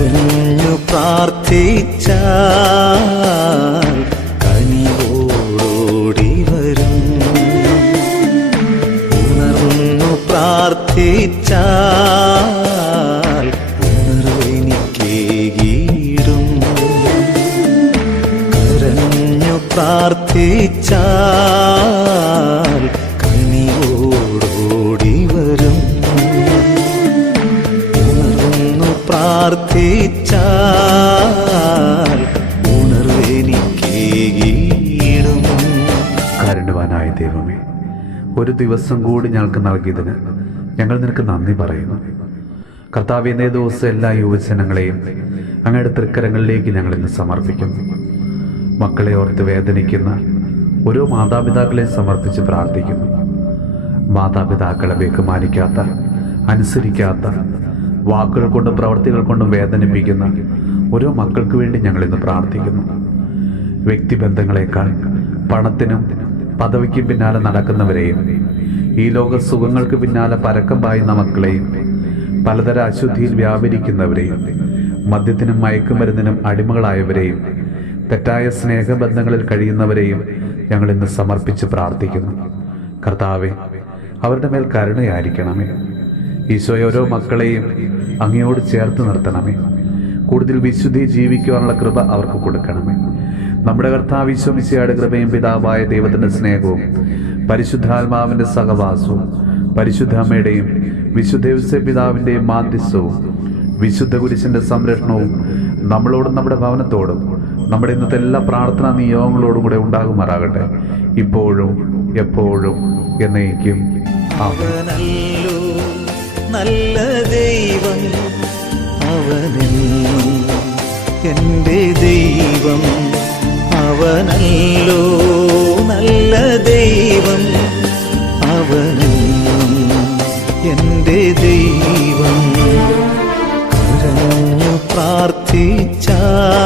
കരഞ്ഞു പ്രാർത്ഥിച്ചാൽ കനിവോടോടി വരും. ഉണർന്നു പ്രാർത്ഥിച്ചാൽ ഉണർവെനിക്കേകിടും. കരഞ്ഞു പ്രാർത്ഥിച്ചാൽ കനിവോടോടി വരും. ഉണർന്നു പ്രാർത്ഥിച്ചാൽ ഉണർവെനിക്കേകിടും. കാരുണ്യവാനായ ദൈവമേ, ഒരു ദിവസം കൂടി ഞങ്ങൾക്ക് നൽകിയതിന് ഞങ്ങൾ നിനക്ക് നന്ദി പറയുന്നു. കർത്താവേ, ഇന്നേ ദിവസം എല്ലാ യുവജനങ്ങളെയും അങ്ങയുടെ തൃക്കരങ്ങളിലേക്ക് ഞങ്ങൾ ഇന്ന് സമർപ്പിക്കുന്നു. മക്കളെ ഓർത്ത് വേദനിക്കുന്ന ഓരോ മാതാപിതാക്കളെയും സമർപ്പിച്ച് പ്രാർത്ഥിക്കുന്നു. മാതാപിതാക്കളെ ബഹുമാനിക്കാത്ത, അനുസരിക്കാത്ത, വാക്കുകൾ കൊണ്ടും പ്രവൃത്തികൾ കൊണ്ടും വേദനിപ്പിക്കുന്ന ഓരോ മക്കൾക്ക് വേണ്ടി ഞങ്ങൾ ഇന്ന് പ്രാർത്ഥിക്കുന്നു. വ്യക്തിബന്ധങ്ങളെക്കാൾ പണത്തിനും പദവിക്കും പിന്നാലെ നടക്കുന്നവരെയും, ഈ ലോക സുഖങ്ങൾക്ക് പിന്നാലെ പരക്കം പായുന്ന മക്കളെയും, പലതര അശുദ്ധിയിൽ വ്യാപരിക്കുന്നവരെയും, മദ്യത്തിനും മയക്കുമരുന്നിനും അടിമകളായവരെയും, തെറ്റായ സ്നേഹബന്ധങ്ങളിൽ കഴിയുന്നവരെയും ഞങ്ങൾ ഇന്ന് സമർപ്പിച്ച് പ്രാർത്ഥിക്കുന്നു. കർത്താവെ, അവരുടെ മേൽ കരുണയായിരിക്കണമേ. ഈശോയെ, ഓരോ മക്കളെയും അങ്ങയോട് ചേർത്ത് നിർത്തണമേ. കൂടുതൽ വിശുദ്ധി ജീവിക്കുവാനുള്ള കൃപ അവർക്ക് കൊടുക്കണമേ. നമ്മുടെ കർത്താവ് ഈശോ മിശിഹായുടെ കൃപയും പിതാവായ ദൈവത്തിന്റെ സ്നേഹവും പരിശുദ്ധാത്മാവിന്റെ സഹവാസവും പരിശുദ്ധ അമ്മയുടെയും വിശുദ്ധ യോസേപ്പ് പിതാവിന്റെയും മാധ്യസ്ഥവും വിശുദ്ധ കുരിശിന്റെ സംരക്ഷണവും നമ്മളോടും നമ്മുടെ ഭവനത്തോടും നമ്മുടെ ഇന്നത്തെ എല്ലാ പ്രാർത്ഥനാ നിയോഗങ്ങളോടും കൂടെ ഉണ്ടാകുമാറാകട്ടെ, ഇപ്പോഴും എപ്പോഴും എന്നേക്കും. അവനല്ലോ നല്ല ദൈവം, അവനെന്നും എൻ്റെ ദൈവം. അവനല്ലോ നല്ല ദൈവം, അവനെന്നും എൻ്റെ ദൈവം. കരഞ്ഞു പ്രാർത്ഥിച്ചാൽ